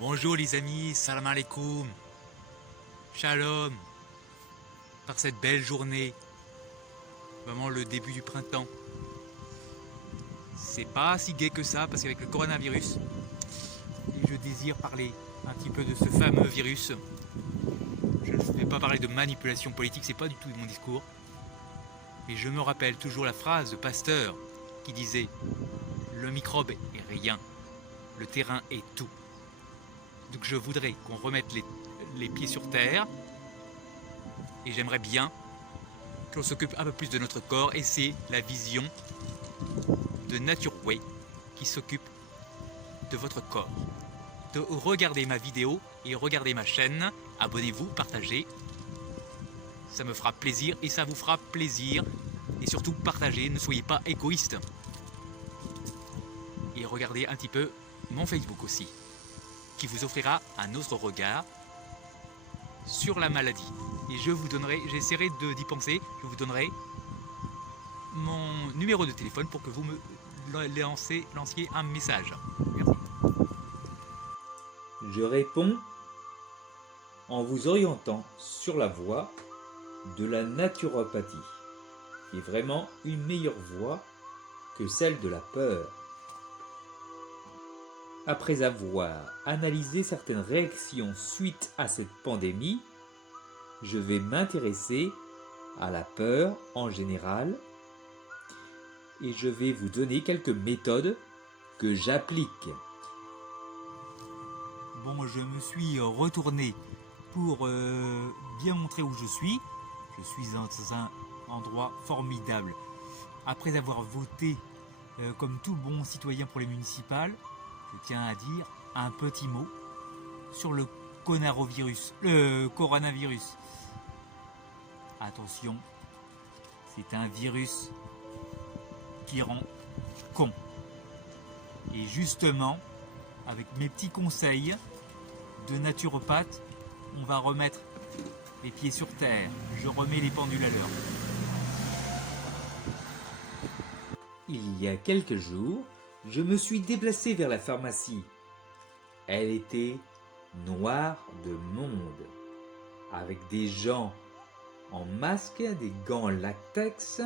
Bonjour les amis, salam alaikum, shalom, par cette belle journée, vraiment le début du printemps. C'est pas si gai que ça parce qu'avec le coronavirus, et je désire parler un petit peu de ce fameux virus. Je ne vais pas parler de manipulation politique, c'est pas du tout mon discours. Mais je me rappelle toujours la phrase de Pasteur qui disait « Le microbe est rien, le terrain est tout ». Donc je voudrais qu'on remette les pieds sur terre. Et j'aimerais bien qu'on s'occupe un peu plus de notre corps. Et c'est la vision de Nature Way qui s'occupe de votre corps. De regarder ma vidéo et regarder ma chaîne. Abonnez-vous, partagez. Ça me fera plaisir et ça vous fera plaisir. Et surtout partagez, ne soyez pas égoïste. Et regardez un petit peu mon Facebook aussi, qui vous offrira un autre regard sur la maladie. Et je vous donnerai, j'essaierai d'y penser, je vous donnerai mon numéro de téléphone pour que vous me lanciez un message. Merci. Je réponds en vous orientant sur la voie de la naturopathie, qui est vraiment une meilleure voie que celle de la peur. Après avoir analysé certaines réactions suite à cette pandémie, je vais m'intéresser à la peur en général et je vais vous donner quelques méthodes que j'applique. Bon, je me suis retourné pour bien montrer où je suis. Je suis dans un endroit formidable. Après avoir voté comme tout bon citoyen pour les municipales, je tiens à dire un petit mot sur le coronavirus. Attention, c'est un virus qui rend con. Et justement, avec mes petits conseils de naturopathe, on va remettre les pieds sur terre. Je remets les pendules à l'heure. Il y a quelques jours, je me suis déplacé vers la pharmacie. Elle était noire de monde, avec des gens en masque, des gants en latex.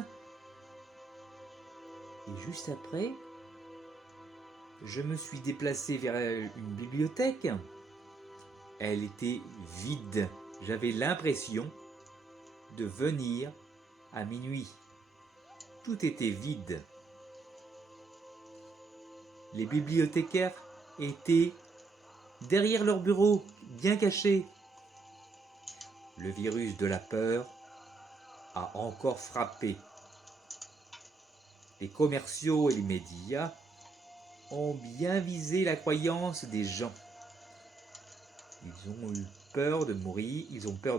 Et juste après, je me suis déplacé vers une bibliothèque. Elle était vide. J'avais l'impression de venir à minuit. Tout était vide. Les bibliothécaires étaient derrière leur bureau, bien cachés. Le virus de la peur a encore frappé. Les commerciaux et les médias ont bien visé la croyance des gens. Ils ont eu peur de mourir, ils ont peur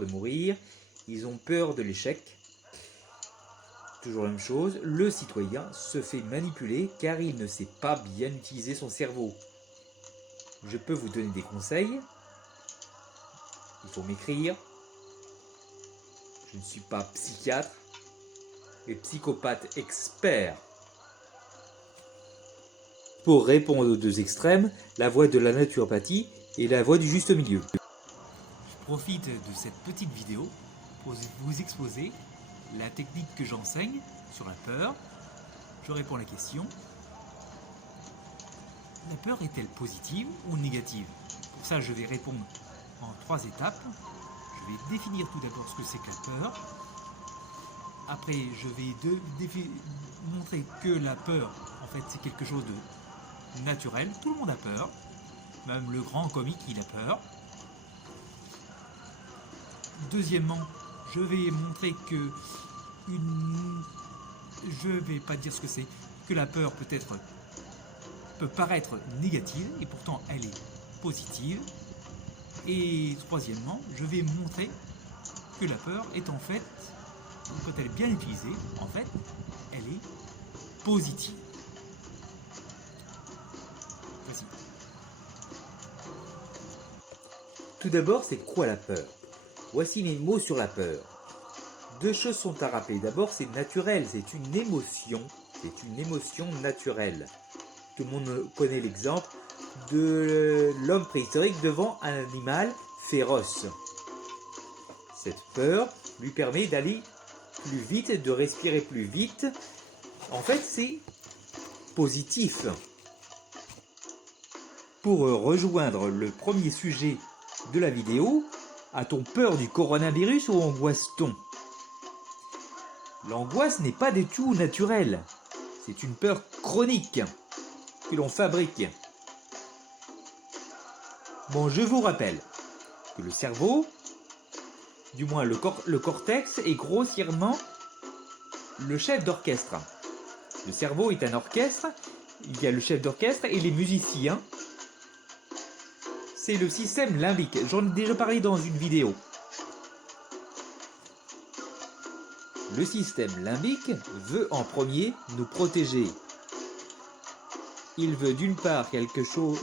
de l'échec. Toujours la même chose, le citoyen se fait manipuler car il ne sait pas bien utiliser son cerveau. Je peux vous donner des conseils. Il faut m'écrire. Je ne suis pas psychiatre et psychopathe expert. Pour répondre aux deux extrêmes, la voie de la naturopathie et la voie du juste milieu. Je profite de cette petite vidéo pour vous exposer la technique que j'enseigne sur la peur. Je réponds à la question. La peur est-elle positive ou négative? Pour ça, je vais répondre en 3 étapes. Je vais définir tout d'abord ce que c'est que la peur. Après, je vais montrer que la peur, en fait, c'est quelque chose de naturel. Tout le monde a peur. Même le grand comique, il a peur. Deuxièmement, je vais montrer que je vais pas dire ce que c'est, que la peur peut paraître négative et pourtant elle est positive. Et troisièmement, je vais montrer que la peur est en fait, quand elle est bien utilisée, en fait, elle est positive. Voici. Tout d'abord, c'est quoi la peur? Voici les mots sur la peur. Deux choses sont à rappeler. D'abord, c'est naturel, c'est une émotion naturelle. Tout le monde connaît l'exemple de l'homme préhistorique devant un animal féroce. Cette peur lui permet d'aller plus vite, de respirer plus vite. En fait, c'est positif. Pour rejoindre le premier sujet de la vidéo, a-t-on peur du coronavirus ou angoisse-t-on? L'angoisse n'est pas du tout naturelle. C'est une peur chronique que l'on fabrique. Bon, je vous rappelle que le cerveau, du moins le cortex, est grossièrement le chef d'orchestre. Le cerveau est un orchestre, il y a le chef d'orchestre et les musiciens. C'est le système limbique, j'en ai déjà parlé dans une vidéo. Le système limbique veut en premier nous protéger. Il veut d'une part quelque chose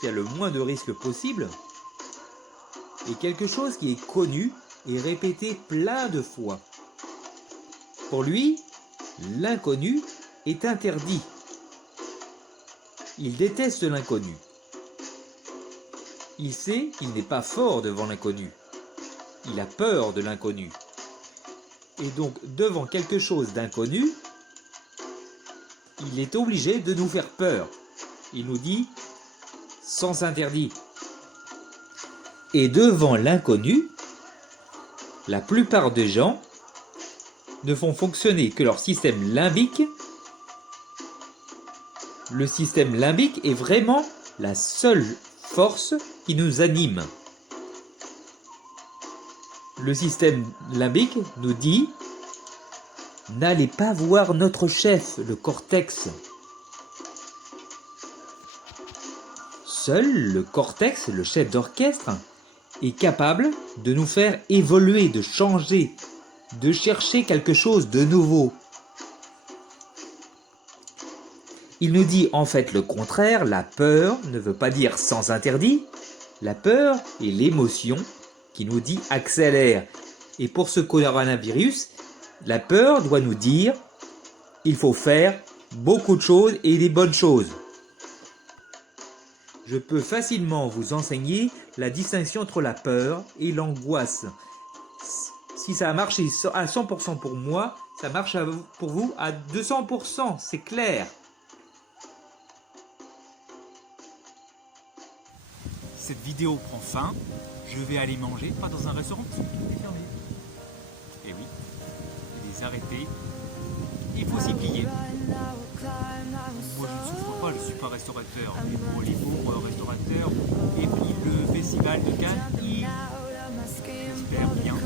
qui a le moins de risques possible et quelque chose qui est connu et répété plein de fois. Pour lui, l'inconnu est interdit. Il déteste l'inconnu. Il sait qu'il n'est pas fort devant l'inconnu. Il a peur de l'inconnu. Et donc, devant quelque chose d'inconnu, il est obligé de nous faire peur. Il nous dit « sens interdit ». Et devant l'inconnu, la plupart des gens ne font fonctionner que leur système limbique. Le système limbique est vraiment la seule force qui nous anime. Le système limbique nous dit « n'allez pas voir notre chef, le cortex ». Seul le cortex, le chef d'orchestre, est capable de nous faire évoluer, de changer, de chercher quelque chose de nouveau. Il nous dit en fait le contraire, la peur ne veut pas dire sens interdit. La peur est l'émotion qui nous dit accélère. Et pour ce coronavirus, la peur doit nous dire il faut faire beaucoup de choses et des bonnes choses. Je peux facilement vous enseigner la distinction entre la peur et l'angoisse. Si ça a marché à 100% pour moi, ça marche pour vous à 200%, c'est clair. Cette vidéo prend fin, je vais aller manger, pas dans un restaurant, parce que tout est fermé. Et oui, il est arrêté, il faut s'y plier. Moi je ne souffre pas, je ne suis pas restaurateur, mais pour les pauvres restaurateurs, et puis le festival de Cannes, j'espère bien.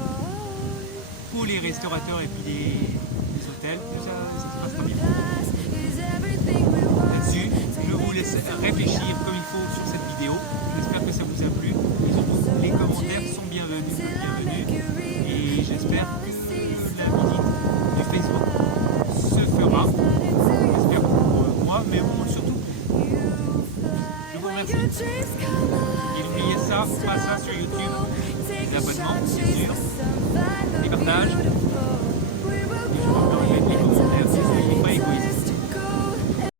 Pour les restaurateurs et puis les hôtels, ça se passe très bien. Là-dessus, je vous laisse réfléchir comme il faut sur cette vidéo. J'espère que ça vous a plu. Et surtout, les commentaires sont bienvenus. Et j'espère que la visite du Facebook se fera. J'espère pour moi, mais bon, surtout, je vous remercie. Et n'oubliez ça, pas ça sur YouTube. Les abonnements, bien sûr. Les partages.